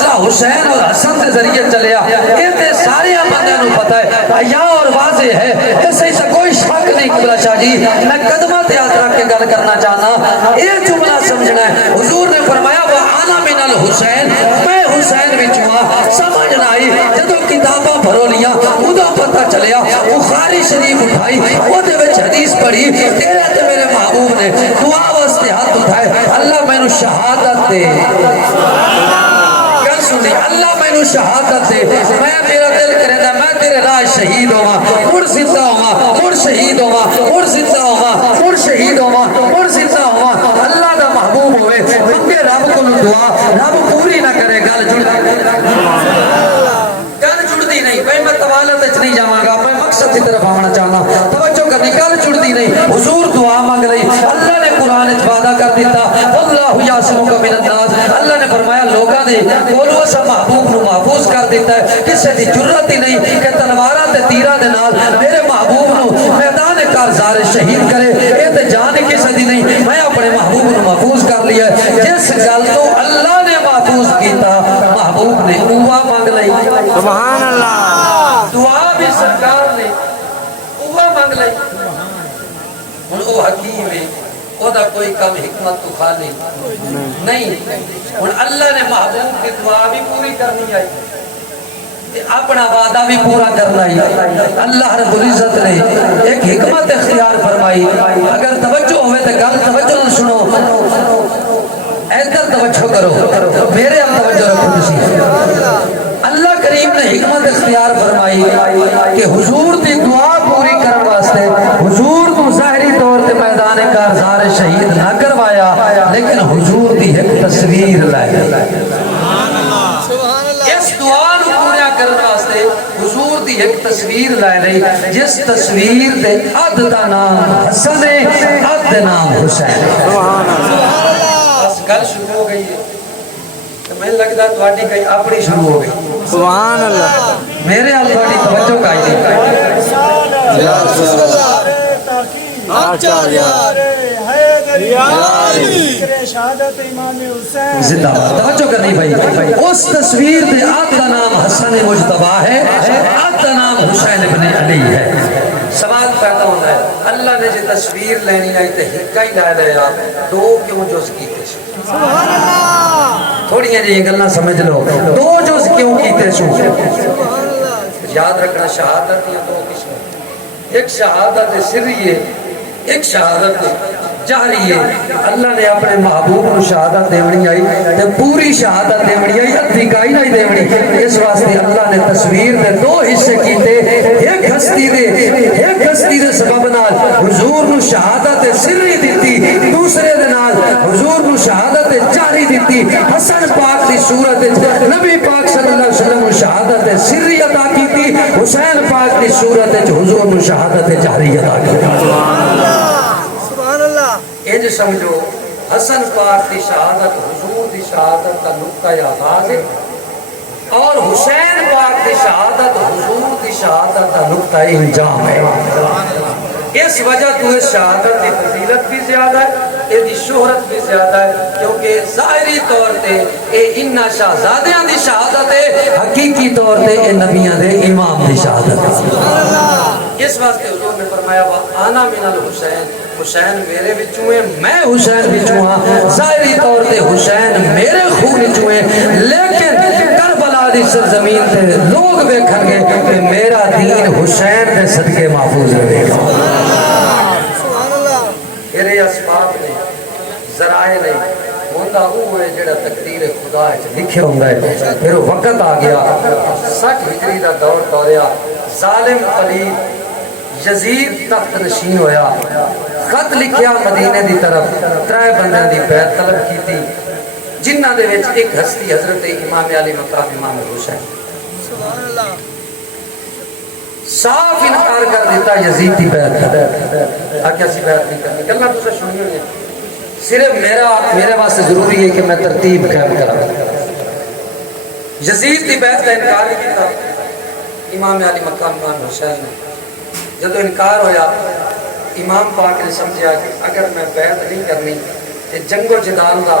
مسئلہ حسین اور حسن کے ذریعے چلیا یہ تے سارے بندے نو پتہ ہے حیا اور واضح ہے اس سے کوئی شک نہیں قبلہ شاہ جی میں قدمہ تے ہاتھ رکھ کے گل کرنا چاہنا یہ جملہ سمجھنا ہے حضور نے فرمایا وہ آنا من الحسین میں حسین وچوں سمجھ نہ آئی جدو کتاباں بھرو لیا ادا پتہ چلیا بخاری شریف اٹھائی وہ دے وچ حدیث پڑھی تیرے تے میرے محبوب نے دعا واسطے ہاتھ اٹھائے اللہ مینوں شہادت دے گل سنی اللہ مینوں شہادت دے میں میرا دل کرے میں تیرے راہ شہید ہوا مڑ زندہ ہوا مڑ شہید ہوا مڑ زندہ ہوا مڑ شہید ہوا مڑ زندہ ہوا اللہ دا محبوب ہوئے منگے رب کو دعا رب پوری نہ کرے گل جڑتی نہیں بھائی میں طوالت وچ نہیں جاواں گا میں مقصد کی طرف آنا چاہنا توجہ کرنی گل جڑتی نہیں حضور دعا مانگ رہی اللہ نے قرآن وچ وعدہ کر دیتا واللہ یعصمک من الناس اللہ نے فرمایا لوگاں دے کولوں اسا محبوب نو محفوظ کر دیتا ہے کسے دی جرت ہی نہیں کہ تلواراں تے تیراں دے نال میرے محبوب نو میدان کارزار شہید کرے اے تے جان کسے دی نہیں میں اپنے محبوب نو محفوظ کر لیا جس گل تو اللہ نے محفوظ کیتا محبوب نے دعا مانگ لئی سبحان اللہ دعا بھی سرکار نے دعا مانگ لئی ہن او حکیم ہے او دا کوئی کم حکمت تو خالی نہیں ہن اللہ نے محبوب کی دعا بھی پوری کرنی ہے اپنا وعدہ بھی پورا کرنا ہے اللہ رب العزت نے ایک حکمت اختیار فرمائی اگر توجہ ہوئے تو گل توجہ نہ سنو ادھر توجہ کرو میرے ہم توجہ رکھو تسی اللہ کریم نے حکمت اختیار فرمائی کہ حضور دی دعا پوری کرن واسطے حضور کو ظاہری طور تے میدان کارزار شہید نہ کروایا لیکن حضور دی ایک تصویر لائے اس دعا نو پورا کرن واسطے حضور دی ایک تصویر لائے رہی جس تصویر دے اد دا نام حسن ہے اد دا نام حسین بس گل شروع ہو گئی ہے میں لگتا تھوڑی کئی اپنی شروع ہو گئی سبحان اللہ میرے حال تھوڑی توجہ کا ہی زندہ توجہ کرنی بھائی اس تصویر دے آد کا نام حسن مجتبی ہے آد کا نام حسین ابن علی ہے سوال پیدا ہوتا ہے اللہ نے جو تصویر لینی آئی تو ہکا ہی لائے لیا دو کیوں جز کیتے سو تھوڑی ہیں یہ گلنا سمجھ لو دو جز کیوں کیتے سو یاد رکھنا شہادت یا دو قسم ایک شہادت سری ہے ایک شہادت جاری ہے اللہ نے اپنے محبوب کو شہادت دیونی آئی تے پوری شہادت دیونی آئی ادھی کائی نہیں دیونی اس واسطے اللہ نے تصویر دے دو حصے کیتے ایک ہستی دے سبب نال حضور نو شہادت سری دیتی دوسرے دے نال حضور نو شہادت جاری دیتی حسن پاک دی صورت نبی پاک صلی اللہ علیہ وسلم شہادت سری عطا کیتی حسین پاک دی صورت حضور نو شہادت جاری عطا کیتی انج سمجھو حسن پاک دی شہادت حضور دی شہادت کا نقطہ آغاز ہے اور حسین پاک دی شہادت حضور دی شہادت کا نقطہ انجام ہے اس وجہ تو اس شہادت کی فضیلت بھی زیادہ ہے یہ دی شہرت بھی زیادہ ہے کیونکہ ظاہری طور تے اے انہا شہزادیاں دی شہادت ہے حقیقی طور تے اے نبیاں دے امام دی شہادت ہے اس واسطے حضور نے فرمایا آنا من الحسین حسین میرے بچوں ہیں میں حسین بچوں ہاں ظاہری طور تے حسین میرے خون بچوں ہیں لیکن کربلا دی سرزمین تے لوگ دیکھیں گے کہ میرا دین حسین کے صدقے محفوظ رہے گا میرے اسباب نے ذرائع نہیں ہوتا ہوئے جڑا تقدیر خدا ہے لکھے ہوں گے پھر وقت آ گیا 60 ہجری دا دور دوریا ظالم پلید یزید تخت نشین ہویا خط لکھیا مدینے دی طرف 3 بندیاں دی بیعت طلب کیتی جنہاں دے وچ ایک ہستی حضرت امام علی مقام امام حسین سبحان اللہ صاف انکار کر دیتا یزید دی بیعت آ کیسی بیعت نہیں کرنی گلاں تساں سنی ہوئی صرف میرے واسطے ضروری ہے کہ میں ترتیب قائم کراں یزید دی بیعت کا انکار کیتا امام علی مقام امام حسین نے جب انکار ہویا امام پاک نے سمجھا کہ اگر میں بیعت نہیں کرنی تو جنگ و جدال کا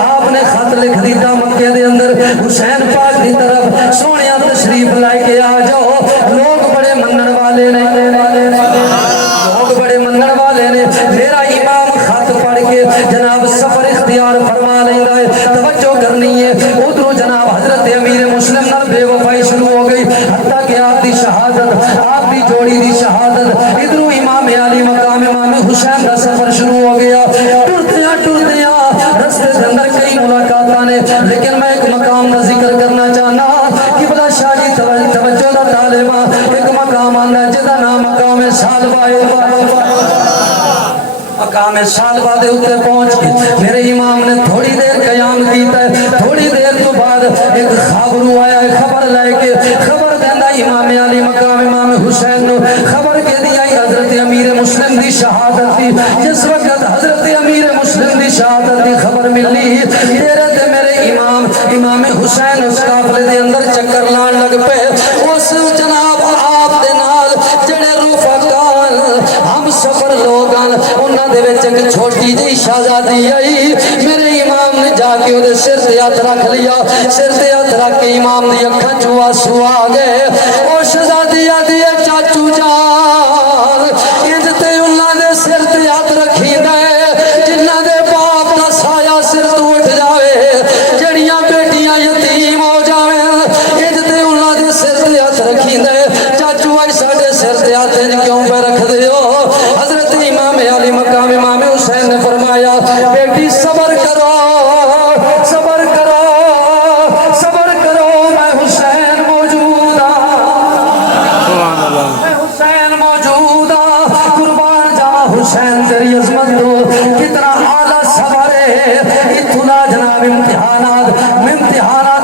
آپ نے خط لکھ دیتا مکے دے اندر حسین پاک دی طرف سونیا تشریف لائے کے آ جاؤ لوگ بڑے منن والے نے لوگ بڑے منن والے نے میرا امام خط پڑھ کے جناب سفر اختیار فرما لینا ہے توجہ کرنی ہے ادھر جناب حضرت امیر مسلم نال بے وفائی شروع ہو گئی حتیٰ کہ آپ دی شہادت آپ دی جوڑی دی شہادت ادھر امام علی مقام امام حسین کا سفر شروع ہو گیا ٹردیاں رستے کے اندر کئی ملاقاتاں نے لیکن میں ایک مقام کا ذکر کرنا چاہنا قبلہ شاہ جی توجہ دا طالبہ ایک مقام آنا جدا نام مقام سالبہ مقام سالبہ دے ہوتے پہنچ کے میرے امام نے تھوڑی دیر قیام کیتا ہے تھوڑی دیر تو بعد ایک خبر آیا ہے خبر لائے کے خبر دیندہ امام علی مقام امام حسین نو خبر کے دیا حضرت امیر مسلم دی شہادت دی جس وقت حضرت امیر مسلم دی شہادت دی خبر ملی تیرے تے میرے امام حسین اس قافلے دے اندر چکر لان لگ پے اس جناب آپ دے نال جڑے رفقان ہم سفر لوگان انہاں دے وچ ایک چھوٹی جی شہزادی آئی میرے امام نے جا کے اودے سر تے ہاتھ رکھ لیا سر تے ہاتھ رکھ کے امام دی اکھاں چوں آنسو آ گئے او شہزادی آدھی چاچو جان انج تے انہاں دے سر تے ہاتھ رکھی دے جنہاں دے باپ دا سایہ سر تو اٹھ جاوے جڑیاں بیٹیاں یتیم ہو جاویں انج تے انہاں دے سر تے ہاتھ رکھی دے چاچو آئی ساڈے سر تے ہاتھ کیوں پہ رکھ دے ہو حضرت امام علی مقام امام حسین نے فرمایا بیٹی صبر کرو صبر کرو صبر کرو میں حسین موجود میں حسین موجود قربان جاواں حسین تیری عظمت تو کتنا اعلیٰ صبر ہے اتنا جناب امتحانات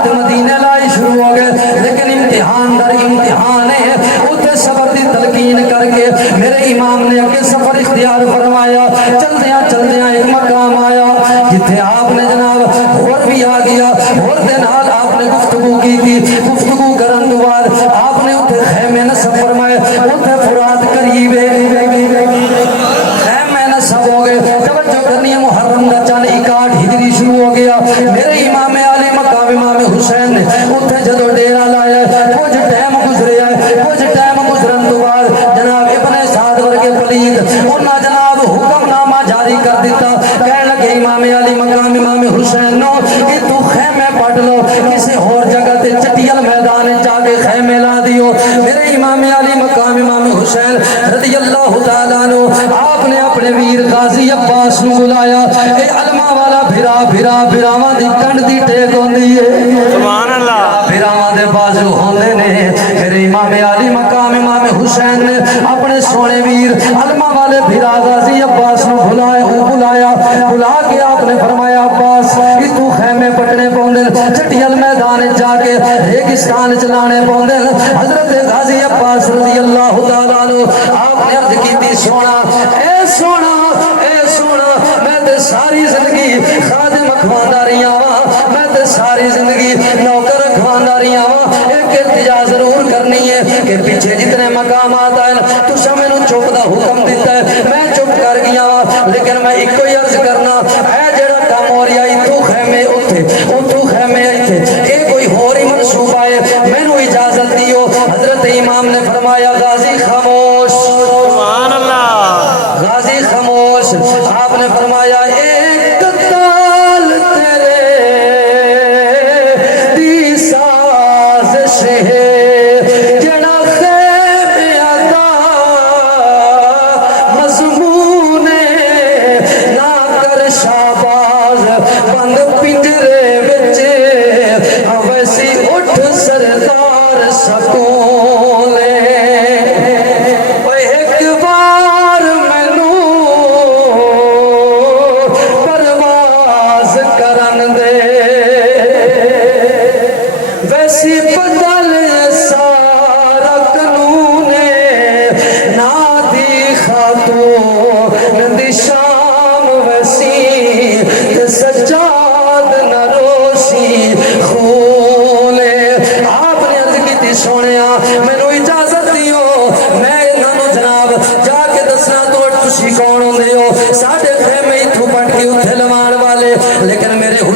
مدینے لائی شروع ہو گئے لیکن امتحان در امتحان ہے اتنے صبر دی تلقین کر کے میرے امام نے اگے سفر اختیار فرمایا چلدیاں ایک مقام آیا جتھے آپ نے جناب اور بھی آ گیا اور دے نال آپ نے گفتگو کی تھی گفتگو کرن تو بعد آپ نے اتھے خیمے نصب فرمائے اتھے فرات قریب خیمے نصب ہو گئے توجہ کرنی ہے محرم دا چند 61 ہجری شروع ہو گیا میرے امام علی مقام امام حسین نے اتھے جدو ڈیرا لایا کچھ ٹائم گزریا کچھ ٹائم گزرن تو بعد جناب ابن سعد ورگے پلید انہاں جناب حکم نامہ جاری کر دیتا کہنے لگے امام علی مقام امام حسین نو کہ تو خیمے پڑھ لو کسی اور جگہ تے چٹیل میدان جا کے خیمے لا دیو میرے امام علی مقام امام حسین رضی اللہ تعالیٰ عنہ آپ نے اپنے ویر غازی عباس نو بلایا اے علماء والا بھراواں دی کنڈ دی ٹیک ہوندی ہے سبحان اللہ بھراواں دے بازو ہوندے نے میرے امام علی مقام امام حسین نے اپنے سونے ویر علماء والے بھرا غازی عباس نو بلایا بلا کے آپ نے فرمایا عباس تو خیمے پٹنے پوندے چٹیل میدان جا کے ریگستان چلانے پوندے حضرت غازی عباس رضی اللہ تعالیٰ عنہ آپ نے عرض کی سونا میں تے ساری زندگی خادم اخواندا رہیا وا میں تے ساری زندگی نوکر اخواندا رہیا وا ایک التجا ضرور کرنی ہے کہ پیچھے جتنے مقامات ہیں تساں مینوں چپ دا حکم دیتا ہے میں چپ کر گیا وا لیکن میں ایک ہی عرض کرنا اے جڑا کام ہو رہا ہے تو خیمے اتھے خیمے ایتھے اے کوئی ہور ہی منصوبہ ہے مینوں اجازت دیو حضرت امام نے فرمایا غازی خاموش سبحان اللہ غازی خاموش آپ نے فرمایا ایک تال تیرے دی سازش ہے جڑا خیمے دا مضمون نہ کر شاباز بند پنجرے وچ ویسی اٹھ سردار سکون ایک بار پرواز کرن دے ویسی بدل سارا قانون نادی خاتون دی شام ویسی تے سجاد نہ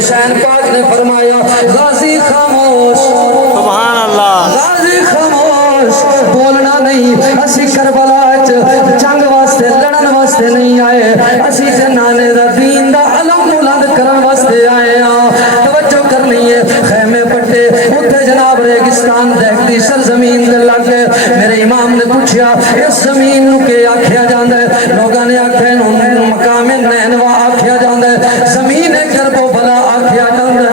حسین پاک نے فرمایا غازی خاموش سبحان اللہ غازی خاموش بولنا نہیں اسی کربلا جنگ واسطے لڑن واسطے نہیں آئے اسی جنانے دا دین دا علم بلند کرن واسطے آئے ہاں توجہ کرنی ہے خیمے پٹے اتھے جناب ریگستان دیکھتی سرزمین دے لگے میرے امام نے پوچھا اس زمین نو کے آکھیا جاندے لوگاں نے آکھیا نو مقام نینوا آکھیا جاندے زمین کرب و بلا آکھیا جاندے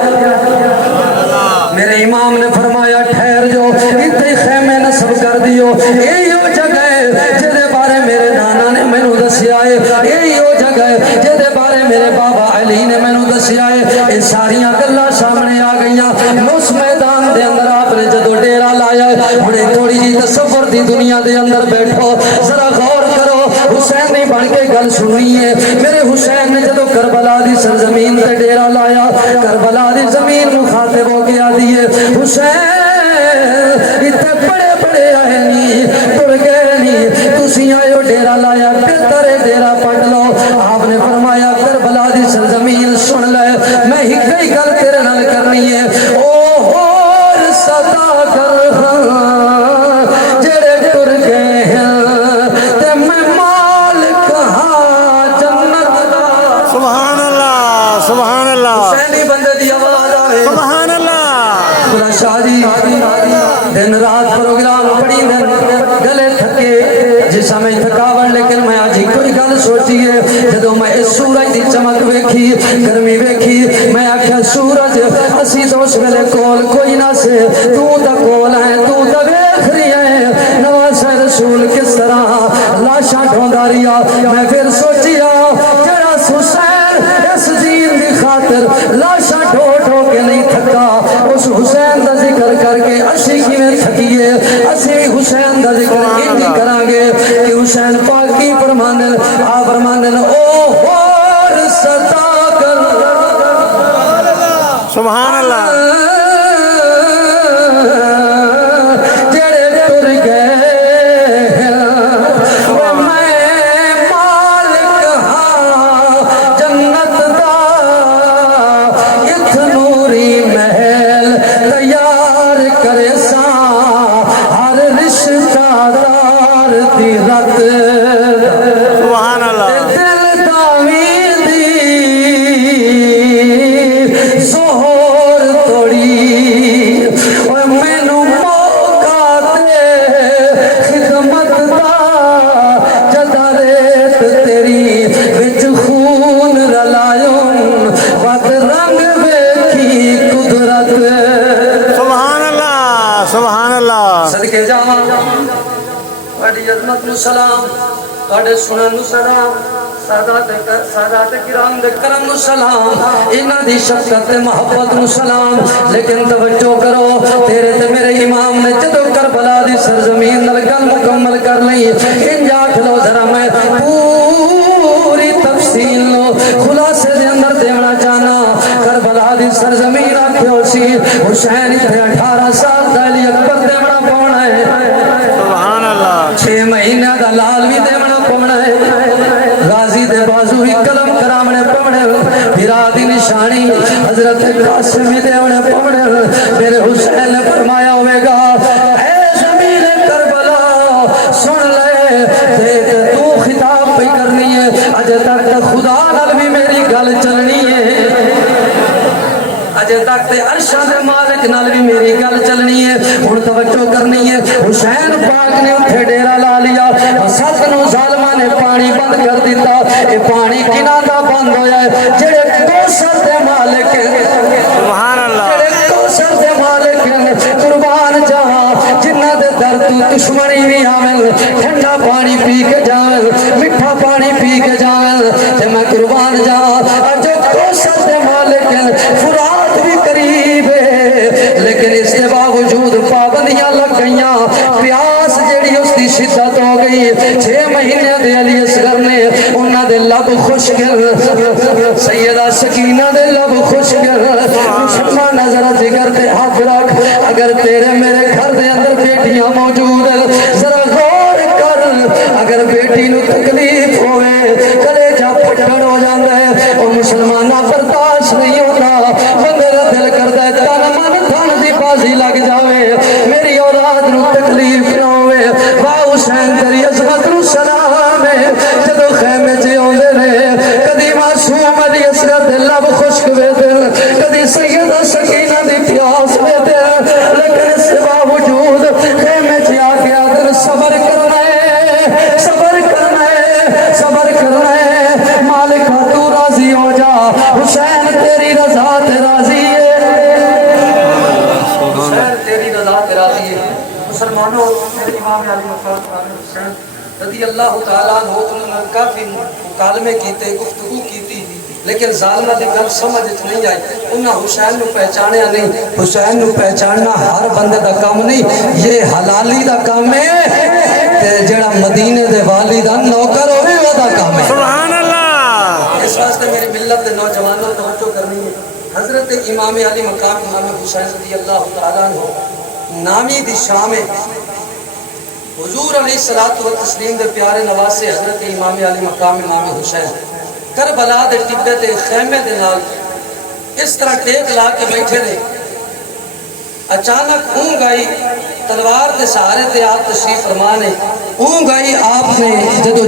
میرے امام نے فرمایا ٹھہر جو اتنے خیمے نصب کر دیو یہی وہ جگہ ہے جدے بارے میرے نانا نے میں نو دسیا ہے یہی وہ جگہ ہے جدے بارے میرے بابا علی نے میں نو دسیا ہے یہ ساریاں گلاں سامنے آ گئیاں اس میدان دے اندر آپ نے جدو ڈیرا لایا ہے ہنے تھوڑی جی تصور دی دنیا دے اندر بیٹھو ذرا غور کرو حسین نہیں بن کے گل سنی ہے میرے حسین نے جدو کربلا دی سرزمین تے ڈیرا لایا کربلا دی زمین مخاطب ہو کے آدھی ہے حسین اتنے بڑے بڑے آئے نہیں تر گئے نہیں تسی آئے ڈیرا لایا بہتر ڈیرا پڑھ لو آپ نے فرمایا کربلا دی سرزمین سن لے میں ہی کئی گل تیرے نال کرنی ہے او ہور صدا کر جڑے تر گئے ہیں تے میں مالک ہاں جنت دا سبحان اللہ سبحان اللہ حسینی بندے دی آواز آئے سبحان اللہ بلا شاہ جی دن رات پروگرام پڑھی گلے تھکے جس میں تھکاوٹ لیکن میں آج ہی کوئی گل سوچی ہے جدو میں اس سورج دی چمک ویکھی گرمی ویکھی میں آکھیا سورج اسی تو اس ویلے کول کوئی نہ سے تو تا کول ہے تو تا ویکھ رہی ہے نواز رسول کس طرح لاشاں ڈھوندا رہیا میں پھر سوچیا جڑا حسین اس دین دی خاطر لاشاں ڈھو ڈھو کے نہیں تھکا اس حسین دا ذکر کر کے اسی کیویں تھکیے اسی حسین دا ذکر انہی کران گے کہ حسین پاک کی فرماندن آ فرماندن او ہور صدا کر سبحان اللہ جڑے تر گئے وہ میں مالک ہاں جنت دا اتھ نوری محل تیار کرے سا ہر رشتہ دار دی رت سبحان اللہ دل تعمیر دی زہور توڑی اور مینوں موقع دے خدمت دا جدا ریت تیری وچ خون رلایوں ود رنگ ویکھی قدرت سبحان اللہ سبحان اللہ صدقے جاواں بڑی عظمت نو سلام بڑے سنن نو سلام سادات کرام دے کرم نو سلام انہاں دی شفقت تے محبت نو سلام لیکن توجہ کرو تیرے تے میرے امام نے جدو کربلا دی سرزمین نال گل مکمل کر لئی انج آکھ لو ذرا میں پوری تفصیل نو خلاصے دے اندر دینا چاہنا کربلا دی سرزمین آکھیو سی حسین تے 18 سال دا علی اکبر دینا پونا ہے سبحان اللہ 6 مہینہ دا لال بھی دینا پونا ہے غازی دے بازو ہی قلم کرامنے پونے بھرا دی نشانی حضرت قاسم بھی دینا پونے میرے حسین نے فرمایا ہوئے گا اے زمین کربلا سن لے دیکھ تو خطاب پہ کرنی ہے اجے تک خدا نال بھی میری گل چلنی ہے اجے تک تے عرشاں دے مالک نال بھی میری گل چلنی ہے ہن توجہ کرنی ہے حسین پاک نے اوتھے ڈیرا لا لیا سات نو ظالماں نے پانی بند کر دیتا اے پانی کنا دا بند ہویا ہے جڑے کوثر دے مالک سبحان اللہ جڑے کوثر دے مالک قربان جاواں جنہاں دے در تو دشمنی بھی آویں ٹھنڈا پانی پی کے جاویں میٹھا پانی پی کے جاویں تے میں قربان جاواں جو کوثر دے مالک فرات بھی قریب ہے لیکن اس کے باوجود پابندیاں لگ گئیاں پیاس جیڑی اس کی شدت ہو گئی 6 مہینے دے علی اصغر نے انہاں دے لب خشک سیدہ سکینہ دے لب خشک مسلمان نظر ذکر تے ہاتھ رکھ اگر تیرے میرے گھر دے اندر بیٹیاں موجود ذرا غور کر اگر بیٹی نو تکلیف ہوئے کلیجہ پھٹڑ ہو جاندہ ہے اور مسلمانہ برداشت نہیں ہوتا مسلمانوں میرے امام علی مقام امام حسین رضی اللہ تعالیٰ عنہ انہوں نے کافی مکالمے کیتے گفتگو کیتی لیکن ظالمہ دی گل سمجھ نہیں آئی انہاں حسین نو پہچانیا نہیں حسین نو پہچاننا ہر بندے دا کام نہیں یہ حلالی دا کام ہے تے جڑا مدینے دے والی دا نوکر ہوئے وہ دا کام ہے سبحان اللہ اس واسطے میری ملت دے نوجوانوں توجہ کرنی ہے حضرت امام علی مقام امام حسین رضی اللہ تعالیٰ عنہ نامی دی شام حضور علیہ الصلوۃ والتسلیم دے پیارے نواسے حضرت امام علی مقام امام حسین کربلا دے ٹبے تے خیمے دے نال اس طرح ٹیک لا کے بیٹھے دے اچانک اونگ آئی تلوار دے سہارے تے آپ تشریف فرما نے اونگ آئی آپ نے جدو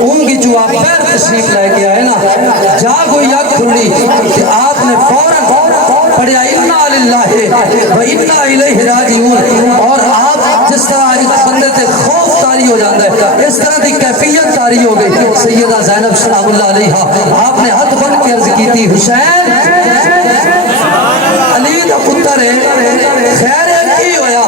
اونگی جو آپ پیر تشریف لے کے آئے نا جاگو یک کھلی کہ آپ نے فوراً پڑھیا انا للہ و انا الیہ راجعون اور آپ جس طرح ایک بندے تے خوف طاری ہو جاتا ہے اس طرح دی کیفیت طاری ہو گئی سیدہ زینب سلام اللہ علیہا آپ نے ہاتھ بن کے عرض کی تھی حسین علی دا پتر ہے خیر ہے کی ہویا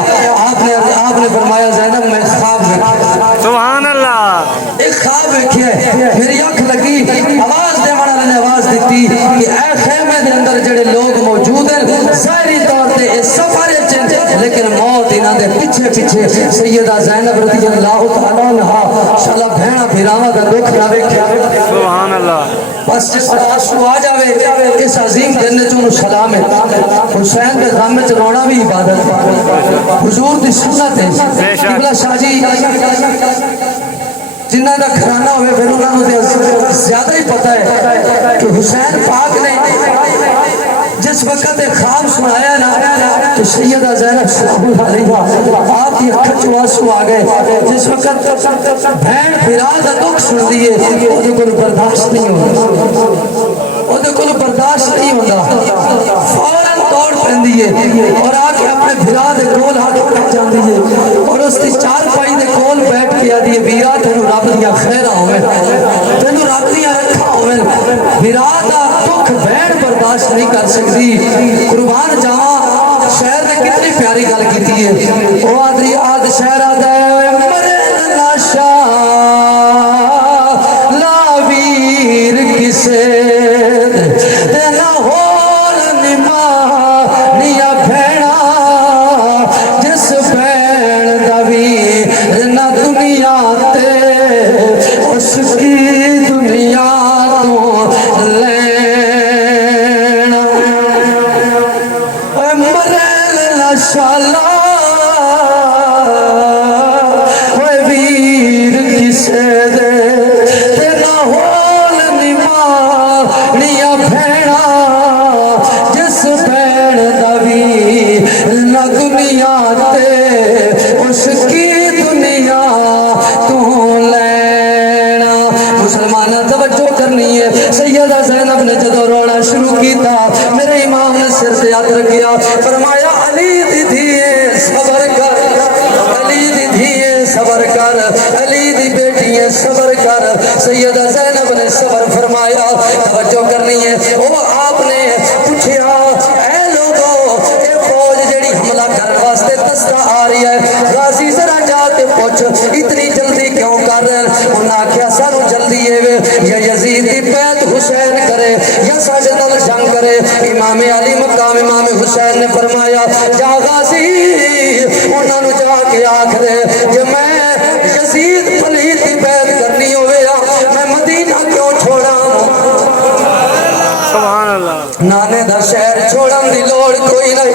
آپ نے فرمایا زینب میں خواب دیکھا سبحان اللہ ایک خواب دیکھیا ہے میری آنکھ لگی آواز دے والا نے آواز دیتی کہ اے خیمے دے اندر جڑے لوگ موجود ہیں ظاہری طور تے اس سفر چ لیکن موت انہاں دے پیچھے پیچھے سیدہ زینب رضی اللہ تعالی عنہا شالا بہنا بھراواں دا دکھ نہ ویکھیا سبحان اللہ بس جس آنسو آ جاوے اس عظیم دن چوں سلام ہے حسین دے غم وچ رونا بھی عبادت ہے حضور دی سنت ہے قبلہ شاہ جی جنہ دا گھرانہ ہوئے پھر انہوں نے زیادہ ہی پتہ ہے کہ حسین پاک نے جس وقت خواب سنایا نا تو سیدہ زینب سلام اللہ علیہا آپ کی اکھوں چوں آنسو آ گئے جس وقت بہن بھرا دا دکھ سن دیے وہ کول برداشت نہیں ہوتا وہ کول برداشت نہیں ہوتا فوراً توڑ پہندی ہے اور آ کے اپنے بھرا دے کول ہاتھ پہ جاندی ہے اور اس دی چار پائی دے کول بیٹھ کے آدھی ہے بھرا تینوں رب دیا خیرہ ہوئے تینوں رب دیا رکھا ہوئے بھرا دا دکھ بہن برداشت نہیں کر سکتی قربان جاواں شہر نے کتنی پیاری گل کیتی ہے وہ آدھی آد شہر آدھا ہے مرن ناشا لاویر کسے دینا ہول نما نیا بھیڑا جس بھیڑ دوی نہ دنیا تے اس کی دنیا تو لینا مرن شالا ویر کسے دے تینا ہول نما نیا بھیڑا جس بھیڑ دوی نہ دنیا تے اس کی دنیا تو لینا مسلمانہ توجہ کرنی ہے سیدہ زینب نے جدو رونا شروع کیتا میرے امام نے سر سے یاد رکھیا فرمایا علی دی دھیے صبر کر علی دی دھیے صبر کر علی دی بیٹیے صبر کر سیدہ زینب نے صبر فرمایا توجہ کرنی ہے وہ آپ نے پوچھیا اے لوگو اے فوج جڑی حملہ کرنے واسطے دستہ آ رہی ہے غازی ذرا جا کے پوچھ اتنی جلدی کیوں کر رہے ہیں انہاں کیا سارو جلدی ہے یا یزید دی بیعت حسین کرے یا ساڈے نال جنگ کرے امام علی مقام امام حسین نے فرمایا جا غازی انہاں نو جا کے آکھ دے کہ میں یزید پلیت دی بیعت کرنی ہوئے میں مدینہ کیوں چھوڑا سبحان اللہ نانے دا شہر چھوڑن دی لوڑ کوئی نہیں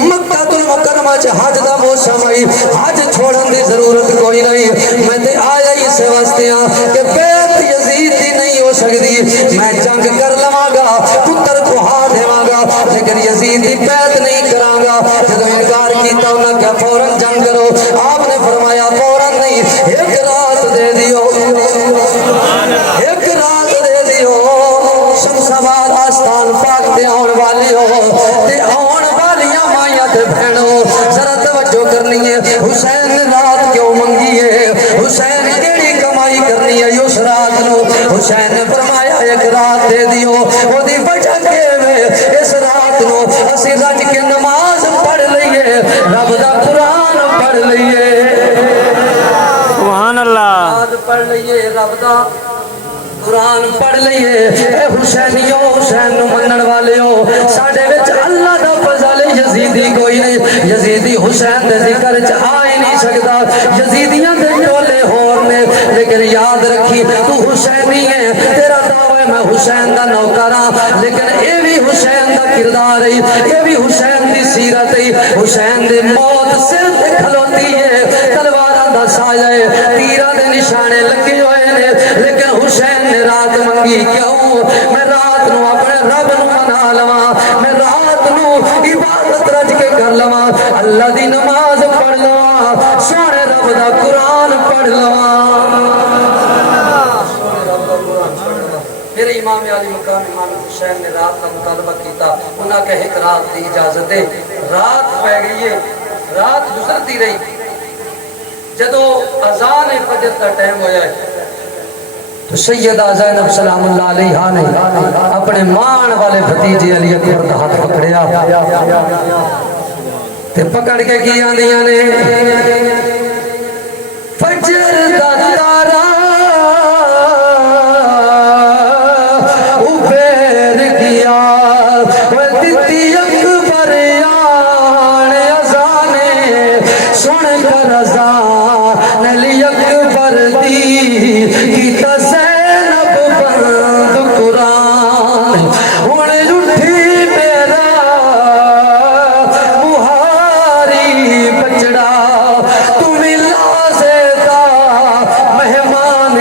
مکہ المکرمہ چ حج دا موسم آئی حج چھوڑن دی ضرورت کوئی نہیں میں تے آیا ہی سے واسطے کہ بیعت یزید دی نہیں ہو سکتی میں جنگ کر لواں گا پتر کو ہار دیواں گا لیکن یزید دی بیعت نہیں کراں گا جب انکار کیتا انہاں کہا فوراً جنگ کرو آپ نے فرمایا فوراً نہیں ایک رات دے دیو ایک رات دے دیو شمساباد آستان پاک تے آن والی ہو تے آن والیاں مائیاں تے بہنوں ذرا توجہ کرنی ہے حسین نے رات کیوں منگی ہے حسین نے کیڑی کمائی کرنی ہے اس رات نو حسین نے فرمایا ایک رات دے دیو وہ دی وجہ کے میں اس رات نو اسی رج کے نماز پڑھ لئیے رب دا قرآن سونا قرآن پڑھ لئیے اے حسینیوں حسین نو منن والیوں ساڑھے وچ اللہ دا فضل یزیدی کوئی نہیں یزیدی حسین دے ذکر چ آئی نہیں سکتا یزیدیاں دے ٹولے ہور نے لیکن یاد رکھی تو حسینی ہے تیرا دعوی میں حسین دا نوکراں لیکن اے بھی حسین دا کردار ہے اے بھی حسین دی سیرت ہے حسین دی موت سر تے کھلوتی ہے تلواراں دا سایہ ہے تیراں دے نشانے لگے ہوئے نے لیکن حسین نے رات منگی کیوں میں رات نو اپنے رب نو منا لواں میں رات نو عبادت رج کے کر لواں اللہ دی نماز پڑھ لواں سونے رب دا قرآن پڑھ لواں پھر امام علی مقام امام حسین نے رات کا مطالبہ کیتا انہاں کہ ایک رات دی اجازت ہے رات پہ گئی ہے رات گزرتی رہی جدو اذان فجر کا ٹائم ہویا ہے تو سیدہ زینب سلام اللہ علیہ نے اپنے مان والے بھتیجے علی اکبر کا ہاتھ پکڑیا تے پکڑ کے کی آندیاں نے فجر دا تارا اوپر گیا وہ دتی اکبر آن ازانے سن کر ازان علی اکبر دی کی زینب بند قرآن ہن اٹھی میرا بہاری بچڑا تم لازے دا مہمان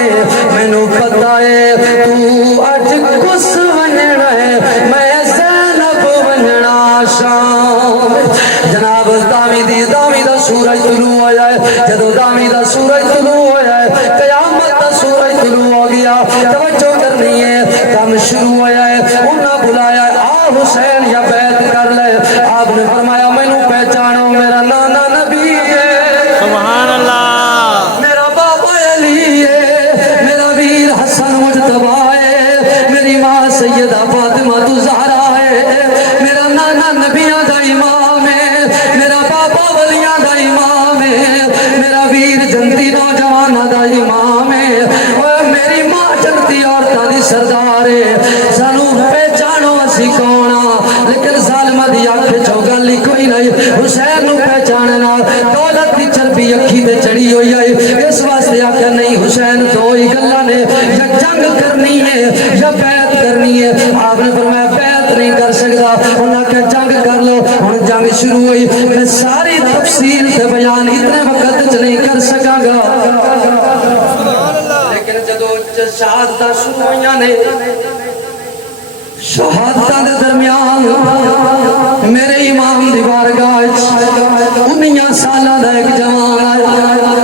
مینوں پتہ ہے تو اج کس ونجنا ہے میں زینب ونجنا شام جناب دامی دا سورج طلوع ہو جائے جدو دامی دا سورج طلوع ہو جائے قیامت دا سورج طلوع ہو گیا توجہ کرنی ہے کام شروع ہو جائے انہاں بلایا آ حسین یا بیعت کر لے آپ نے فرمایا مینوں پہچانو میرا نانا نبی ہے سبحان اللہ میرا بابا علی ہے میرا ویر حسن مجتبی ہے میری ماں سیدہ فاطمہ زہرا ہے میرا نانا نبیاں دا امام ہے میرا بابا ولیاں دا امام ہے میرا ویر جنتی نوجواناں دا امام ہے میری ماں جنتی عورتاں دی سردار ہے سانو پہچانو اسی کون ہاں لیکن ظالمہ دی آنکھ چوں گل کوئی نہیں حسین نو پہچاننا دولت دی چربی اکھی تے چڑھی ہوئی ہے اس واسطے آکھیا نہیں حسین تو ہی گلاں نے یا جنگ کرنی ہے یا بیعت کرنی ہے آپ نے فرمایا بیعت نہیں کر سکتا انہاں کہ جنگ کر لو ہن جنگ شروع ہوئی میں ساری تفصیل تے بیان اتنے وقت وچ نہیں کر سکاں گا لیکن جدو شہادتاں شروع ہوئیاں نے شہادتاں دے درمیان میرے امام دی بارگاہ 19 سالاں دا ایک جوان آیا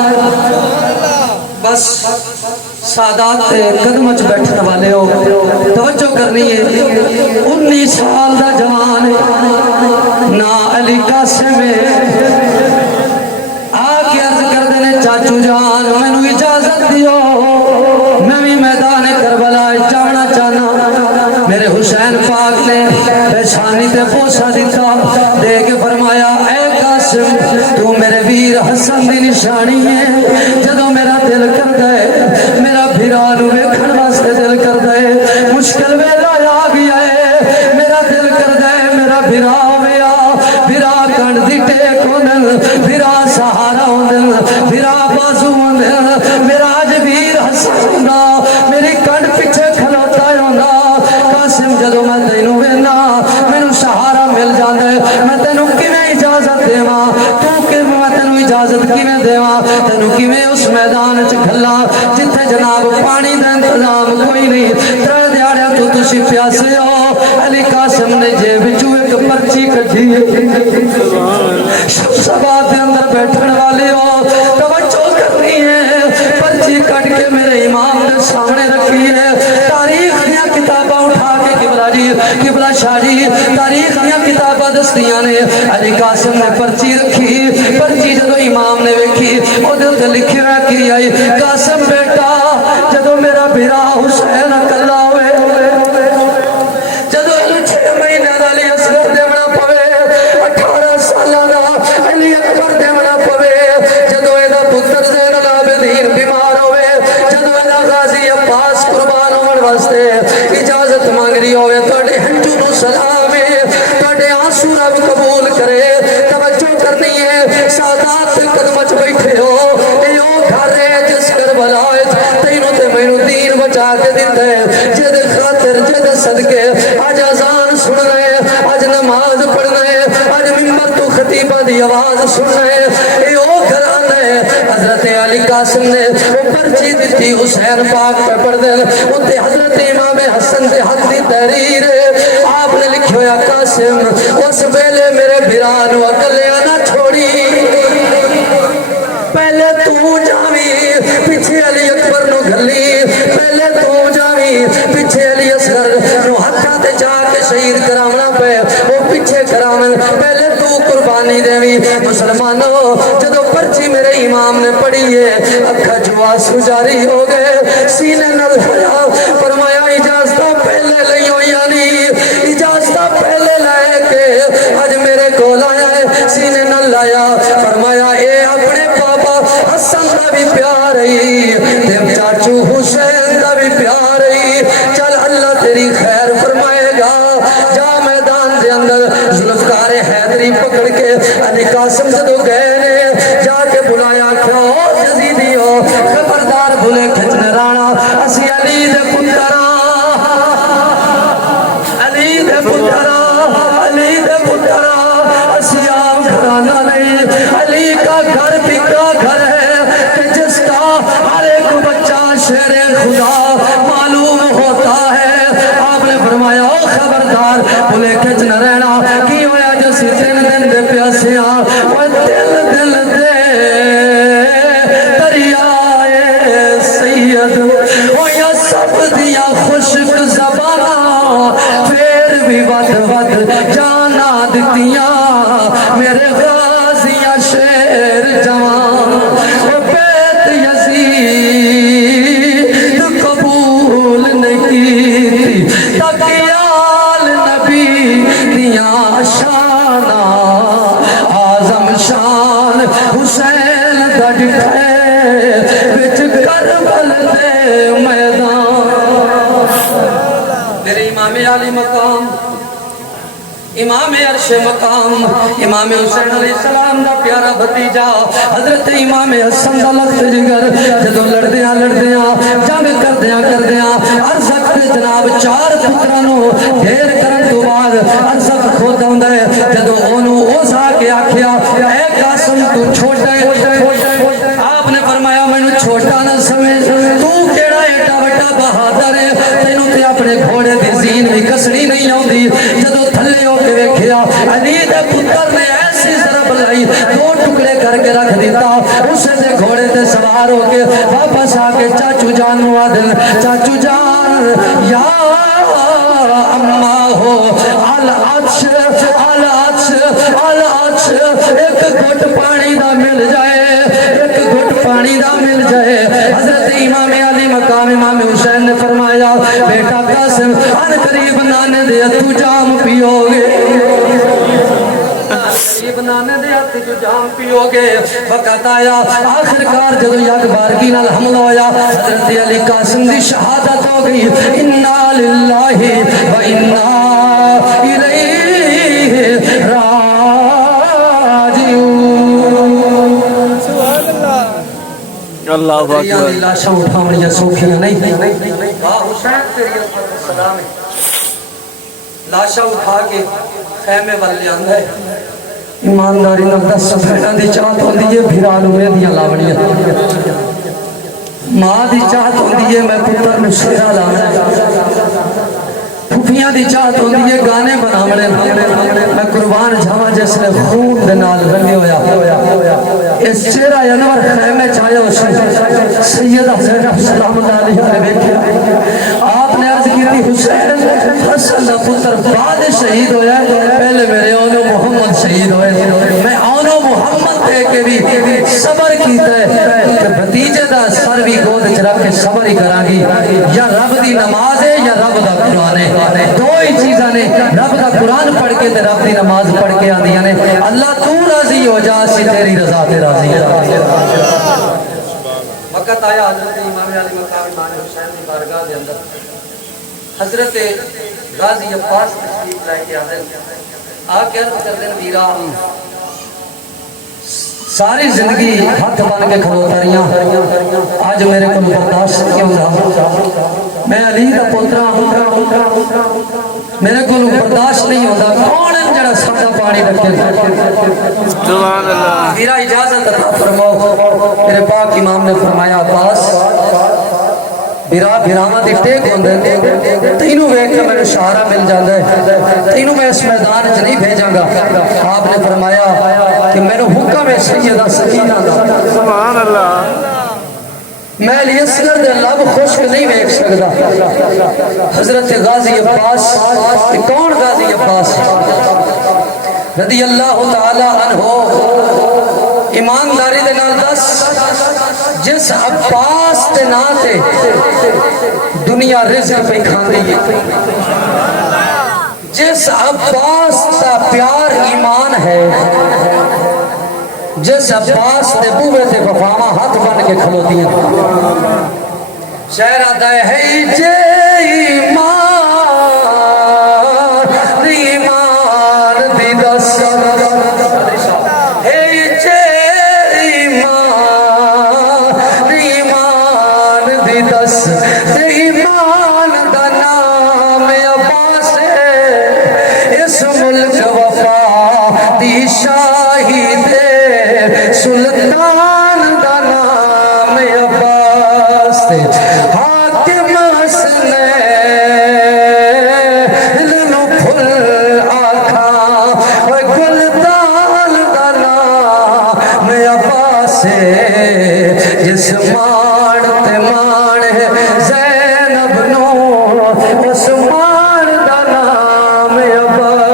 بس سادات تے قدم وچ بیٹھن والے ہو توجہ کرنی ہے 19 سال دا جوان ہے نا علی قاسم ہے آ کے عرض کر دینے چاچو جان مینوں اجازت دیو میں بھی میدان کربلا جانا چاہنا میرے حسین پاک نے پیشانی تے بوسہ دیتا دے کے فرمایا اے قاسم تو میرے ویر حسن دی نشانی ہے جدو میرا دل کر دے میرا بھرا نو ویکھن واسطے دل کر دے مشکل ویلا آ گیا ہے میرا دل کر دے میرا بھرا ہویا بھرا کنڈ دی ٹیک ہوندن بھرا سہارا ہوندن بھرا بازو ہوندن میرا اج ویر حسن دا میری کنڈ پیچھے کھلوتا ہوندا قاسم جدو میں تینوں وینا مینوں سہارا مل جاندا ہے میں تینوں کیویں اجازت دیواں تو کہ میں تینوں اجازت کیویں دیواں تینوں کیویں اس میدان وچ گھلاں جتھے جناب پانی دا انتظام کوئی نہیں ترے دیہڑیاں تو تسی پیاسے ہو علی قاسم نے جیب وچوں ایک پرچی کڈھی شباب دے اندر بیٹھن والے ہو توجہ کرنی ہے پرچی کٹ کے میرے امام دے سامنے رکھی ہے تاریخ دیاں کتاباں اٹھا کے قبلہ شاہ جی تاریخ دیاں کتاباں دستیاں نے علی قاسم نے پرچی رکھی پرچی جدو امام نے ویکھی او دے تے لکھی رکھی آئی قاسم بیٹا جدو میرا بھرا حسین اکلا ہوئے جدو 6 مہینے دا علی اصغر دیونا پوے 18 سالاں دا علی اکبر دیونا پوے جدو اے دا پتر زین العابدین بیمار ہوئے جدو اے دا غازی نماز پڑھنا ہے اج منبر تو خطیبہ دی آواز سننا ہے اے او گھرانا ہے حضرت علی قاسم نے وہ پرچی دیتی حسین پاک پہ پڑھ دے اتے حضرت امام حسن دے حق دی تحریر آپ نے لکھی ہویا قاسم اس ویلے میرے بھران و اکلیاں نہ چھوڑی پہلے تو جاوی پیچھے علی اکبر نو گھلی پہلے تو جاوی پیچھے علی اصغر نو ہتھاں تے جا کے شہید کراونا پے وہ پیچھے کراون پہلے تو قربانی دیوی مسلمانوں جدو پرچی میرے امام نے پڑھی ہے اکھا جو آنسو جاری ہو گئے سینے نل ہویا فرمایا اجازتہ پہلے لئیوں یعنی اجازتہ پہلے لائے کہ آج میرے کول آیا ہے سینے نل لایا فرمایا اے اپنے پاپا حسن کا بھی پیار ہے تیم چاچو حسین کا بھی پیار ہے چل اللہ تیری خیر فرمائے گا جا میدان دے اندر ذوالفقار حیدری پکڑ کے علی قاسم جدو گئے نے جا کے بلایا کھو یزیدیو خبردار بھولے کھچنے رانا اسی علی دے پترا علی دے پترا علی دے پترا اسی آم گھرانا نہیں علی کا گھر بکا گھر ہے کہ جس کا ہر ایک بچہ شیر خدا معلوم ہوتا ہے آپ نے فرمایا او خبردار بھولے کھچ نہ رہنا کی ہویا جو سی دن دے پیاسیاں وہ دل دے دریائے سید وہ یا سب دیا خشک زبانہ پھر بھی ود جانا دتیاں میرے غازیاں شیر جوان وہ بیت یزید قبول نہیں تقیال نبی دیا شانہ آزم شان حسین دڑ ہے بچ کربل دے میدان میرے امام علی مقام امام عرش مقام امام حسین علیہ السلام دا پیارا بھتیجا حضرت امام حسن دا لخت جگر جدو لڑدیاں جنگ کردیاں عرض جناب چار پترانو ڈھیر کرن تو بعد عرض خود ہوندا ہے جدو اونوں اس آ کے آکھیا اے قاسم تو چھوٹا ہے آپ نے فرمایا مینوں چھوٹا نہ سمجھ تو کیڑا ایڈا بڑا بہادر ہے تینوں تے اپنے گھوڑے دی زین بھی کسنی نہیں آوندی جدو تھلے ہو کے ویکھیا علی دے پتر نے ایسی ضرب لائی دو ٹکڑے کر کے رکھ دیتا اس دے گھوڑے تے سوار ہو کے واپس آ کے چاچو جان نو آدن چاچو جان یا اما ہو العطش ایک گھٹ پانی دا مل جائے ایک گھٹ پانی دا مل جائے حضرت امام علی مقام امام حسین نے فرمایا بیٹا قاسم ان قریب نانے دے تو جام پیو گے قریب نانے دے تو جام پیو گے وقت آیا آخر کار جدو یک بارگی نال حملہ ہویا حضرت علی قاسم دی شہادت ہو گئی انا للہ و انا الیہ اللہ اکبر لاشاں اٹھاونیاں سوکھیاں نہیں حسین تیری سلام ہے لاشاں اٹھا کے خیمے والے آندا ہے ایمانداری نال دس بھیناں دی چاہت ہوندی ہے بھران میدیاں لاونیاں ماں دی چاہت ہوندی ہے میں پتر نوں سیرا لاواں پھوپھیاں دی چاہت ہوندی ہے گانے بناونے میں قربان جاواں جس نے خون دے نال رنگے ہویا اس چہرہ انور خیمے چاہے سیدہ زینب سلام اللہ علیہ نے بیٹھا آپ نے عرض کی تھی حسین حسن دا پتر بعد شہید ہویا پہلے میرے اونو محمد شہید ہوئے میں اونو محمد دے کے بھی صبر کیتا ہے کہ بھتیجے دا سر بھی گود چ رکھ کے صبر ہی کراں گی یا رب دی نماز ہے یا رب دا قرآن ہے دو ہی چیزاں نے رب دا قرآن پڑھ کے تے رب دی نماز پڑھ کے آندیاں نے اللہ تو راضی ہو جا سی تیری رضا تے راضی ہے وقت آیا حضرت امام علی مقام امام حسین کی بارگاہ دے اندر حضرت غازی عباس تشریف لائے کے آدھے آ کے عرض کر دیں ویرا ساری زندگی ہاتھ بن کے کھلوتا رہیاں آج میرے کو برداشت نہیں ہوتا میں علی دا پوترا میرے کو برداشت نہیں ہوتا کون جڑا سامنا پانی رکھے سبحان اللہ میرا اجازت عطا فرماؤ میرے پاک امام نے فرمایا عباس بیرا بیراما دی ٹیک ہوندے تینوں ویکھ کے میرے سہارا مل جاندا ہے تینوں میں اس میدان وچ نہیں بھیجاں گا آپ نے فرمایا کہ میرے حکم ہے سیدہ سکینہ دا سبحان اللہ میں اصغر دے لب خشک نہیں ویکھ سکدا حضرت غازی عباس کون غازی عباس رضی اللہ تعالی عنہ ایمانداری دے نال دس جس عباس تے نا تے دنیا رزق پہ کھاندی ہے جس عباس کا پیار ایمان ہے جس عباس تے بوے تے وفاواں ہاتھ بن کے کھلوتی ہیں شہر آتا ہے جے ایمان ایمان دی دس سلطان دا نام عباس تے حاکم حسنین لنو پھل آکھا گلدان دا نام عباس جس مان تے مان ہے زینب نو اس مان دا نام عباس